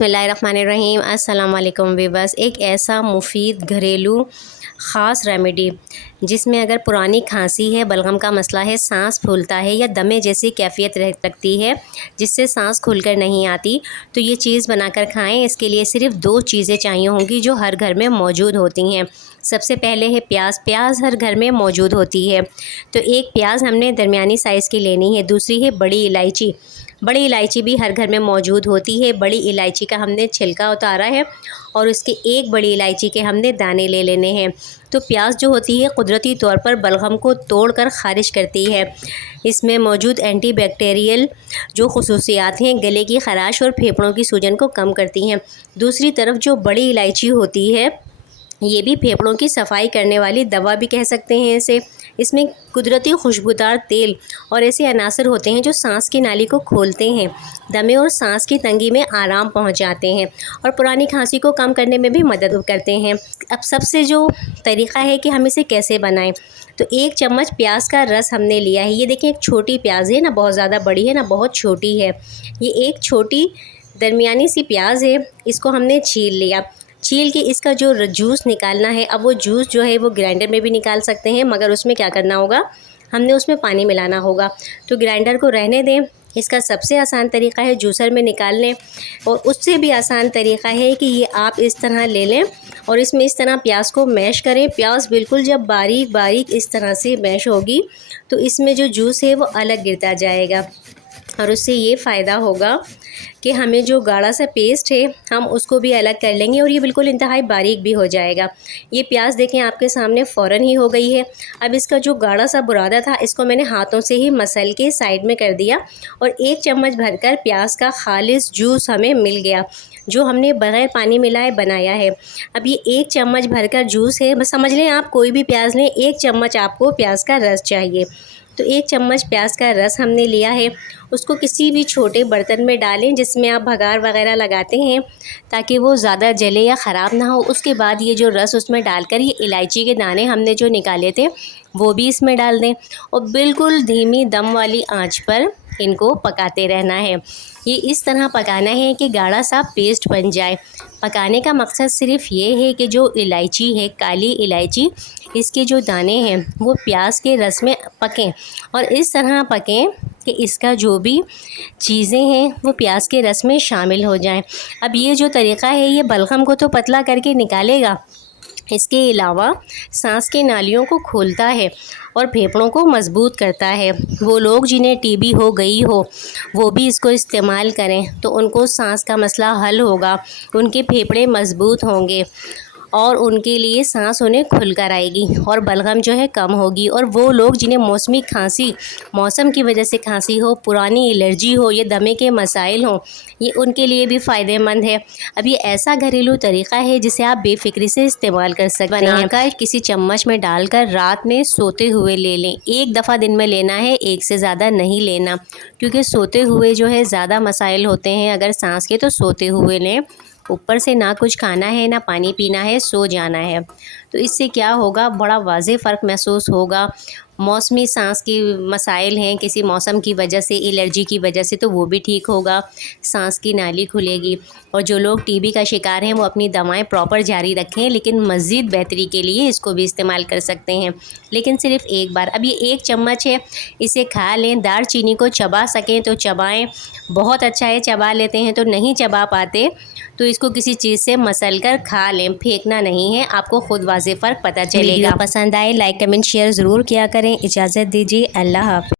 बिस्मिल्लाहिर्रहमानिर्रहीम। अस्सलाम वालेकुम वीवर्स। एक ऐसा मुफीद घरेलू ख़ास रेमेडी जिसमें अगर पुरानी खांसी है, बलगम का मसला है, सांस फूलता है या दमे जैसी कैफियत रखती है जिससे सांस खुलकर नहीं आती, तो ये चीज़ बनाकर खाएं। इसके लिए सिर्फ 2 चीज़ें चाहिए होंगी जो हर घर में मौजूद होती हैं। सबसे पहले है प्याज। प्याज हर घर में मौजूद होती है, तो एक प्याज हमने दरमियानी साइज़ की लेनी है। दूसरी है बड़ी इलायची। बड़ी इलायची भी हर घर में मौजूद होती है। बड़ी इलायची का हमने छिलका उतारा है और उसके एक बड़ी इलायची के हमने दाने ले लेने हैं। तो प्याज जो होती है कुदरती तौर पर बलगम को तोड़कर ख़ारिज करती है। इसमें मौजूद एंटीबैक्टीरियल जो खुसूसियात हैं गले की ख़राश और फेफड़ों की सूजन को कम करती हैं। दूसरी तरफ जो बड़ी इलायची होती है ये भी फेफड़ों की सफाई करने वाली दवा भी कह सकते हैं इसे। इसमें कुदरती खुशबूदार तेल और ऐसे अनासर होते हैं जो सांस की नाली को खोलते हैं, दमे और सांस की तंगी में आराम पहुंचाते हैं और पुरानी खांसी को कम करने में भी मदद करते हैं। अब सबसे जो तरीक़ा है कि हम इसे कैसे बनाएं, तो 1 चम्मच प्याज का रस हमने लिया है। ये देखिए एक छोटी प्याज है, ना बहुत ज़्यादा बड़ी है ना बहुत छोटी है। ये एक छोटी दरमियानी सी प्याज है। इसको हमने छील लिया। छील के इसका जो जूस निकालना है, अब वो जूस जो है वो ग्राइंडर में भी निकाल सकते हैं, मगर उसमें क्या करना होगा, हमने उसमें पानी मिलाना होगा। तो ग्राइंडर को रहने दें। इसका सबसे आसान तरीक़ा है जूसर में निकाल लें, और उससे भी आसान तरीक़ा है कि ये आप इस तरह ले लें और इसमें इस तरह प्याज को मैश करें। प्याज बिल्कुल जब बारीक बारीक इस तरह से मैश होगी तो इसमें जो जूस है वो अलग गिरता जाएगा और उससे ये फ़ायदा होगा कि हमें जो गाढ़ा सा पेस्ट है हम उसको भी अलग कर लेंगे और ये बिल्कुल इंतहाई बारीक भी हो जाएगा। ये प्याज देखें आपके सामने फ़ौरन ही हो गई है। अब इसका जो गाढ़ा सा बुरादा था इसको मैंने हाथों से ही मसल के साइड में कर दिया और 1 चम्मच भरकर प्याज का खालिस जूस हमें मिल गया जो हमने बग़ैर पानी मिलाए बनाया है। अब ये 1 चम्मच भरकर जूस है, बस समझ लें आप कोई भी प्याज लें, 1 चम्मच आपको प्याज का रस चाहिए। तो 1 चम्मच प्याज का रस हमने लिया है। उसको किसी भी छोटे बर्तन में डालें जिसमें आप भगार वगैरह लगाते हैं ताकि वो ज़्यादा जले या ख़राब ना हो। उसके बाद ये जो रस उसमें डालकर ये इलायची के दाने हमने जो निकाले थे वो भी इसमें डाल दें और बिल्कुल धीमी दम वाली आंच पर इनको पकाते रहना है। ये इस तरह पकाना है कि गाढ़ा सा पेस्ट बन जाए। पकाने का मकसद सिर्फ़ ये है कि जो इलायची है, काली इलायची, इसके जो दाने हैं वो प्याज के रस में पकें और इस तरह पकें कि इसका जो भी चीज़ें हैं वो प्याज के रस में शामिल हो जाएं। अब ये जो तरीक़ा है ये बलगम को तो पतला करके निकालेगा, इसके अलावा सांस की नालियों को खोलता है और फेफड़ों को मजबूत करता है। वो लोग जिन्हें टीबी हो गई हो वो भी इसको इस्तेमाल करें तो उनको सांस का मसला हल होगा, उनके फेफड़े मजबूत होंगे और उनके लिए सांस उन्हें खुलकर आएगी और बलगम जो है कम होगी। और वो लोग जिन्हें मौसमी खांसी, मौसम की वजह से खांसी हो, पुरानी एलर्जी हो या दमे के मसाइल हों, ये उनके लिए भी फ़ायदेमंद है। अब ये ऐसा घरेलू तरीक़ा है जिसे आप बेफ़िक्री से इस्तेमाल कर सकते हैं। बनाकर किसी चम्मच में डालकर रात में सोते हुए ले लें। 1 दफ़ा दिन में लेना है, 1 से ज़्यादा नहीं लेना, क्योंकि सोते हुए जो है ज़्यादा मसाइल होते हैं अगर सांस के, तो सोते हुए लें। ऊपर से ना कुछ खाना है ना पानी पीना है, सो जाना है। तो इससे क्या होगा, बड़ा वाज़ेह फ़र्क महसूस होगा। मौसमी सांस की मसाइल हैं किसी मौसम की वजह से, एलर्जी की वजह से, तो वो भी ठीक होगा, सांस की नाली खुलेगी। और जो लोग टीबी का शिकार हैं वो अपनी दवाएं प्रॉपर जारी रखें, लेकिन मज़ीद बेहतरी के लिए इसको भी इस्तेमाल कर सकते हैं, लेकिन सिर्फ़ एक बार। अब ये 1 चम्मच है, इसे खा लें। दालचीनी को चबा सकें तो चबाएं, बहुत अच्छा है। चबा लेते हैं तो नहीं चबा पाते तो इसको किसी चीज़ से मसल कर खा लें, फेंकना नहीं है, आपको खुद वाज़ेह फ़र्क पता चलेगा। पसंद आए लाइक कमेंट शेयर ज़रूर किया करें। इजाज़त दीजिए, अल्लाह हाफ़िज़।